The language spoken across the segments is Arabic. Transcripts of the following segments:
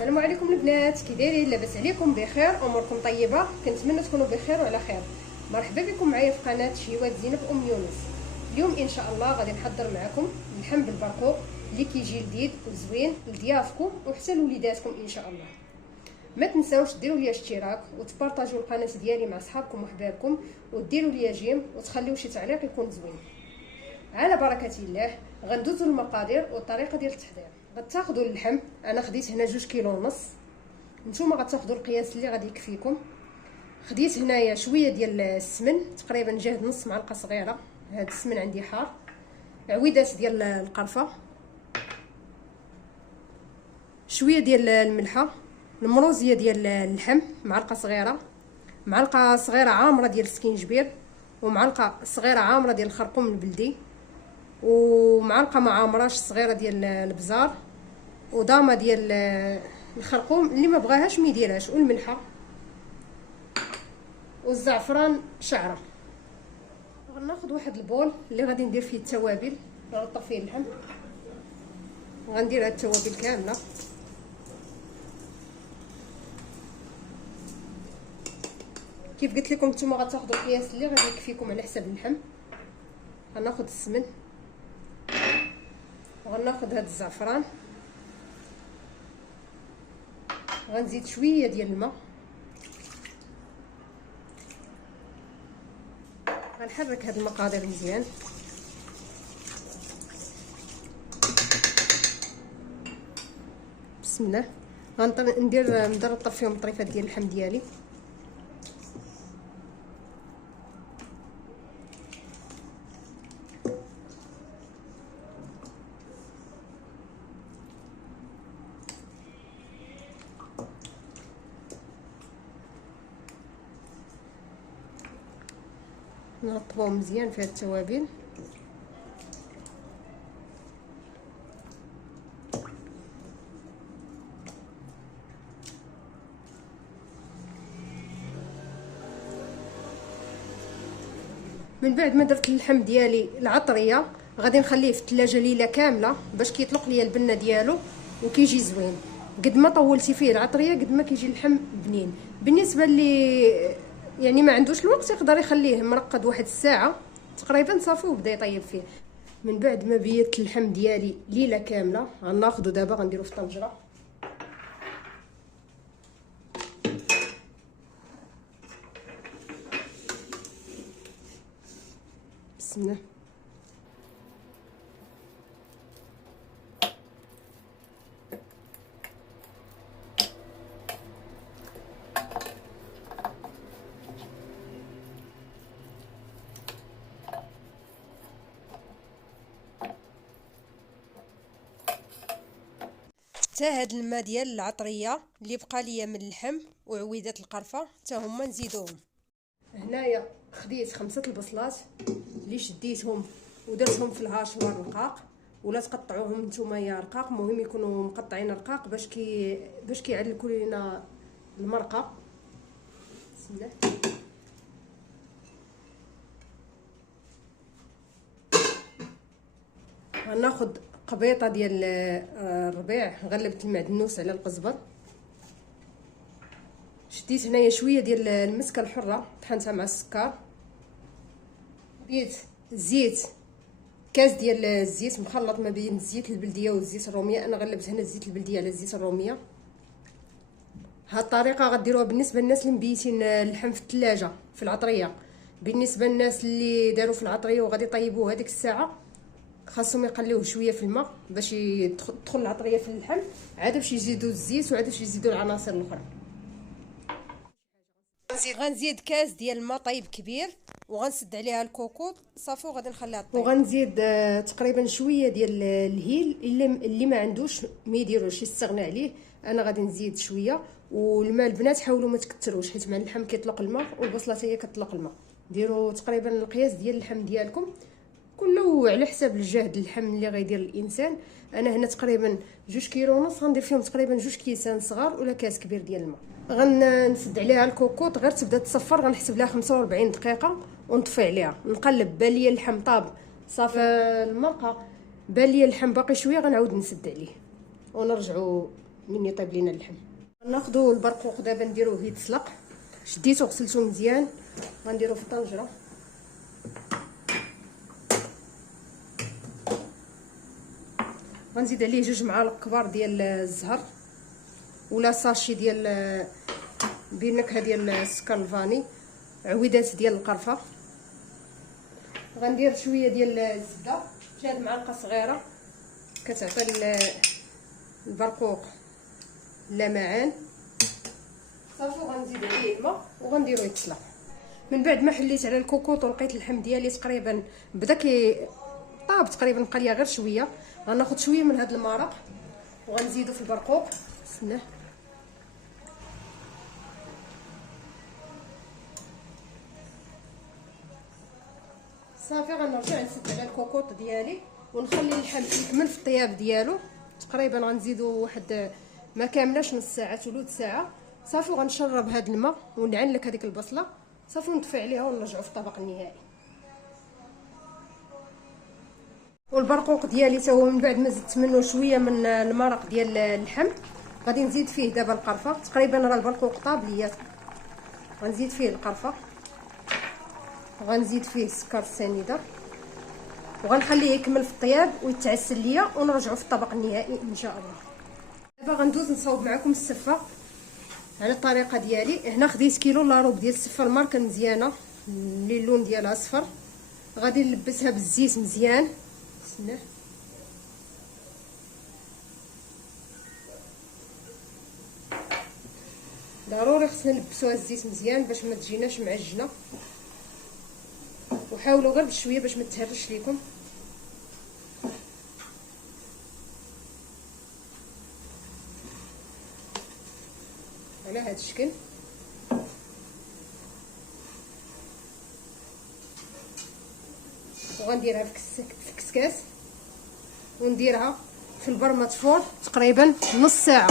السلام عليكم البنات، كي دايرين؟ لاباس عليكم؟ بخير؟ اموركم طيبه؟ كنتمنى تكونوا بخير وعلى خير. مرحبا بكم معايا في قناه شهيوات زينب ام يونس. اليوم ان شاء الله غادي نحضر معكم اللحم بالبرقوق اللي كيجي لذيذ وزوين لضيافكم وحتى لوليداتكم ان شاء الله. ما تنساوش ديروا لي اشتراك وتبارطاجوا القناه ديالي مع صحابكم وحبابكم وديروا لي جيم وتخليو شي تعليق يكون زوين. على بركه الله غندوزوا المقادير والطريقه ديال التحضير. غتاخذوا اللحم، انا خديت هنا 2 كيلو ونص، نتوما غتاخذوا القياس اللي غادي يكفيكم. خديت هنايا شويه ديال السمن، تقريبا جهد نص معلقه صغيره، هذا السمن عندي حار. عويدات ديال القرفه، شويه ديال الملحه، المروزيه ديال اللحم معلقه صغيره، معلقه صغيره عامره ديال السكينجبير، ومعلقه صغيره عامره ديال الخرقوم البلدي، ومعلقه ما عامراش صغيره ديال البزار، وضامه ديال الخرقوم اللي ما بغاهاش ما يديرهاش، والملحه والزعفران شعره. غناخذ واحد البول اللي غادي ندير فيه التوابل، غنطفي فيه اللحم، غندير هاد التوابل كامله. كيف قلت لكم نتوما غتاخذوا القياس اللي غادي يكفيكم على حساب اللحم. غناخذ السمن، وغناخذ هاد الزعفران، غنزيد شويه ديال الماء، غنحرك هاد المقادير مزيان. بسم الله. ندير نطرف فيهم الطريفات ديال اللحم ديالي. نرطبوهم مزيان في هاد التوابل. من بعد ما درت اللحم ديالي العطريه غادي نخليه في الثلاجه ليله كامله باش كيطلق ليا البنه ديالو وكيجي زوين. قد ما طولتي فيه العطريه قد ما كيجي اللحم بنين. بالنسبه اللي يعني ما عندوش الوقت يقدر يخليه مرقد واحد الساعه تقريبا صافي وبدا يطيب فيه. من بعد ما بيت اللحم ديالي ليله كامله غناخذو دابا غنديرو في الطنجره. بسم الله. حتى هاد الماء ديال العطريه اللي بقى ليا من اللحم وعويدات القرفه حتى هما نزيدوهم. هنايا خديت 5 البصلات اللي شديتهم ودرتهم في الهاشوار رقاق، ولا تقطعوهم نتوما يا رقاق، المهم يكونوا مقطعين رقاق باش كيعلكوا لينا المرقه. بسم الله. غناخذ قبيطه ديال الربيع، غلبت المعدنوس على القزبر. شديت هنايا شويه ديال المسكه الحره طحنتها مع السكر. ديت الزيت، كاس ديال الزيت مخلط ما بين الزيت البلديه والزيت الروميه، انا غلبت هنا الزيت البلديه على الزيت الروميه. هاد الطريقه غديروها بالنسبه للناس اللي مبيتين اللحم في الثلاجه في العطريه. بالنسبه للناس اللي داروا في العطريه وغادي يطيبوه هذيك الساعه خاصهم يقليوه شويه في الماء باش تدخل العطريه في اللحم، عاد باش يزيدوا الزيت وعاد باش يزيدوا العناصر الاخرى. غنزيد كاس ديال الماء طيب كبير وغنسد عليها الكوكوط صافي وغادي نخليها طيب. وغنزيد تقريبا شويه ديال الهيل، اللي ما عندوش ما يديروش يستغنى عليه. انا غادي نزيد شويه. والماء البنات حاولوا ما تكثروش حيت مع اللحم كيطلق الماء والبصله هي كتطلق الماء. ديروا تقريبا القياس ديال اللحم ديالكم، كله على حساب الجهد اللحم اللي غيدير الانسان. انا هنا تقريبا 2 كيلو ونص غندير فيهم تقريبا 2 كيسان صغار ولا كاس كبير ديال الماء. غنسد عليها الكوكوط غير تبدا تصفر، غنحسب لها 45 دقيقه ونطفي عليها. نقلب بالي اللحم طاب صافي المرقه، بان لي اللحم باقي شويه غنعاود نسد عليه ونرجعوا من يطيب لينا اللحم. ناخذوا البرقوق دابا نديروه يتسلق، شديته غسلته مزيان، غنديروه في الطنجره. غنزيد عليه 2 معالق كبار ديال الزهر ولا ساشي ديال بنكهه ديال السكر الفاني، عويدات ديال القرفه. غندير شويه ديال الزبده، 3 معالق صغيره كتعطي البرقوق اللمعان. صافي غنزيد عليه الماء وغنديرو يتسلق. من بعد ما حليت على الكوكوط ولقيت اللحم ديالي تقريبا بدا طاب، تقريبا بقى ليا غير شويه، غناخذ شويه من هذا المرق وغنزيدو في البرقوق. بسم صافي غنرجع نسد على الكوكوط ديالي ونخلي اللحم يكمل في الطياب ديالو. تقريبا غنزيدو واحد ما كاملاش نص ساعه ثلث ساعه. صافي وغنشرب هذا الماء ونعنلك هذيك البصله صافي ونطفي عليها ونرجعو في الطبق النهائي. والبرقوق ديالي تا هو من بعد ما زدت منه شويه من المرق ديال اللحم غادي نزيد فيه دابا القرفه. تقريبا راه البرقوق طاب ليا، غنزيد فيه القرفه وغنزيد فيه السكر السنيده وغنخليه يكمل في الطياب ويتعسل ليا ونرجعو في الطبق النهائي ان شاء الله. دابا غندوز نصاوب معكم السفه على الطريقه ديالي. هنا خديت كيلو لاروب ديال السفه الماركه مزيانه اللي اللون ديالها اصفر. غادي نلبسها بالزيت مزيان. بسم الله. ضروري خصنا نلبسوها الزيت مزيان باش ما تجيناش معجنه، وحاولوا غير بشويه باش ما تهرش ليكم. على هذا الشكل. وغنديرها في كسكاس ونديرها في البرمه فور تقريبا نص ساعه.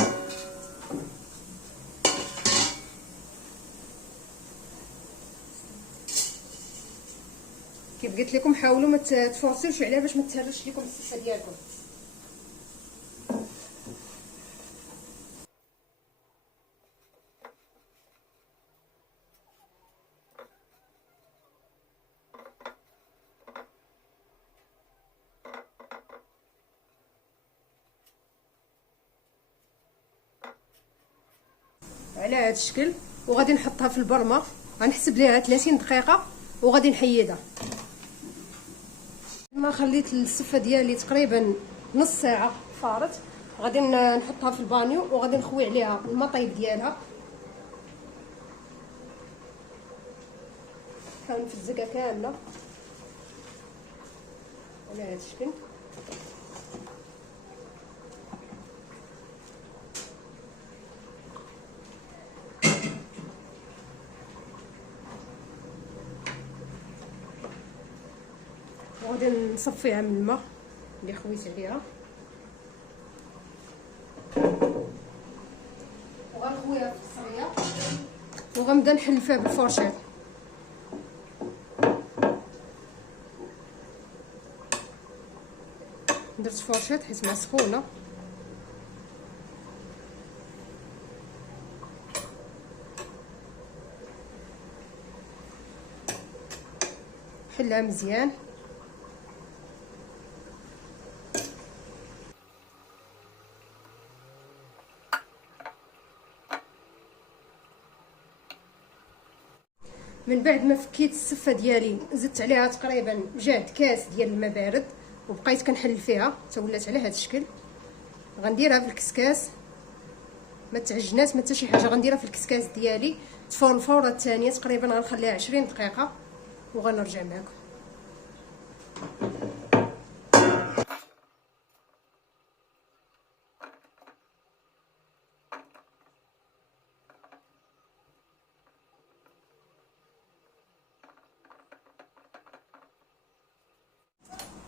كيف قلت لكم حاولوا ما تفورسيوش عليها باش ما تهرش لكم السفه ديالكم. على هذا الشكل وغادي نحطها في البرمه، غنحسب ليها 30 دقيقه وغادي نحيدها. ما خليت السفه ديالي تقريبا نص ساعه فارت، غادي نحطها في البانيو وغادي نخوي عليها المطيب ديالها. كنفزقها كامله على هذا الشكل. وغادي نصفيها من الماء اللي خويت عليها وغنخويها في الصغير وغنبدا نحلفها بالفرشاط. درت فرشاط حيت مع سخونه. حلها مزيان. من بعد ما فكيت السفه ديالي زدت عليها تقريبا جهد كاس ديال الماء بارد وبقيت كنحل فيها حتى ولات على هذا الشكل. غنديرها في الكسكاس، ما تعجنات ما حتى شي حاجه. غنديرها في الكسكاس ديالي تفور الفوره الثانيه تقريبا غنخليها 20 دقيقه وغنرجع معكم.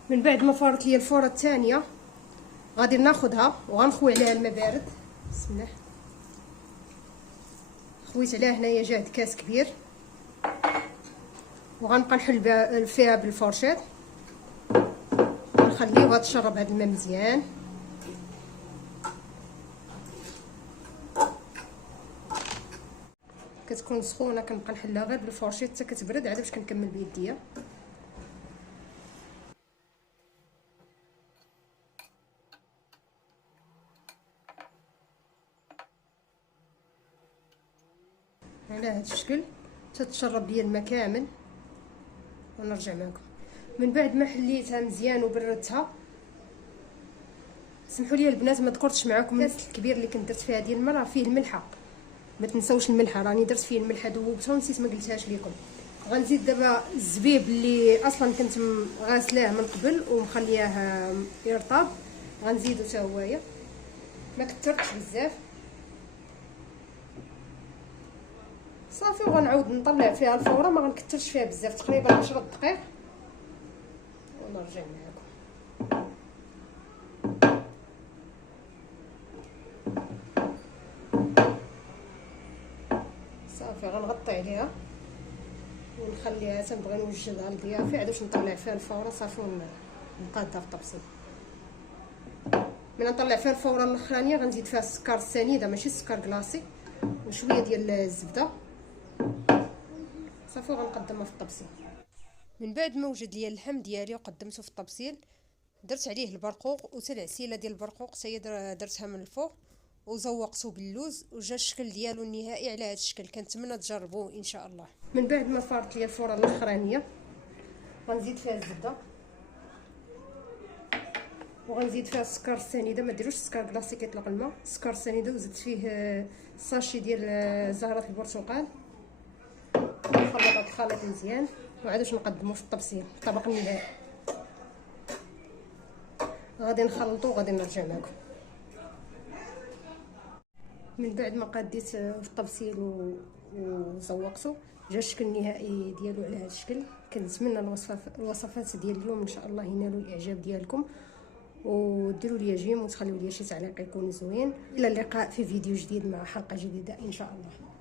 من بعد ما فارت ليا الفوره الثانيه غادي ناخذها وغنخوي عليها الماء بارد. بسم الله. خويت عليها هنايا جهد كاس كبير وغنبقى نحل فيها بالفرشاط ونخليوها تشرب هذا الماء مزيان. كتكون سخونه كنبقى نحلها غير بالفورشيط حتى كتبرد عاد باش كنكمل بيديا. على هذا الشكل تتشرب ليا الماء كامل ونرجع معكم. من بعد ما حليتها مزيان وبردتها، سمحوا لي البنات ما ذكرتش معكم الكاس الكبير اللي كنت درت فيه هذه المره فيه الملحه، ما تنساوش الملحه، راني درت فيه الملحه ذوبتها ونسيت ما قلتهاش لكم. غنزيد دابا الزبيب اللي اصلا كنت غاسلاه من قبل ومخلياه يرطب، غنزيدو حتى هويا، ما كثرتش بزاف صافي. وغنعاود نطلع فيها الفوره، ما غنكثرش فيها بزاف، تقريبا 10 دقائق ونرجع معكم. صافي غنغطي عليها ونخليها تنبغي نوجدها لضيافي عاد باش نطلع فيها الفوره صافي ونقادها في الطبسيل. من نطلع فيها الفوره الاخرانيه غنزيد فيها السكر السنيده ماشي السكر كلاصي وشويه ديال الزبده صافي، وغنقدمها في الطبسيل. من بعد ما وجد ليا اللحم ديالي وقدمته في الطبسيل، درت عليه البرقوق وحتى العسيله ديال البرقوق حتى هي درتها من الفوق وزوقته باللوز وجا الشكل ديالو النهائي على هذا الشكل. كنتمنى تجربوه ان شاء الله. من بعد ما فارت ليا الفوره الاخرانيه غنزيد فيها الزبده وغنزيد فيها السكر السنيده، ما ديروش السكر كلاصي كيطلق الماء، السكر السنيده، وزدت فيه ساشي ديال زهره البرتقال. نخلط هذا الخليط مزيان وعاد باش نقدموه في الطبسيل في الطبق النهائي. غادي نخلطو وغادي نرجع معكم. من بعد ما قاديت في الطبسيل وزوقته جا الشكل النهائي ديالو على هذا الشكل. كنتمنى الوصفات ديال اليوم ان شاء الله ينالوا الاعجاب ديالكم، وديروا لي جيم وتخليوا لي شي تعليق يكون زوين. الى اللقاء في فيديو جديد مع حلقه جديده ان شاء الله.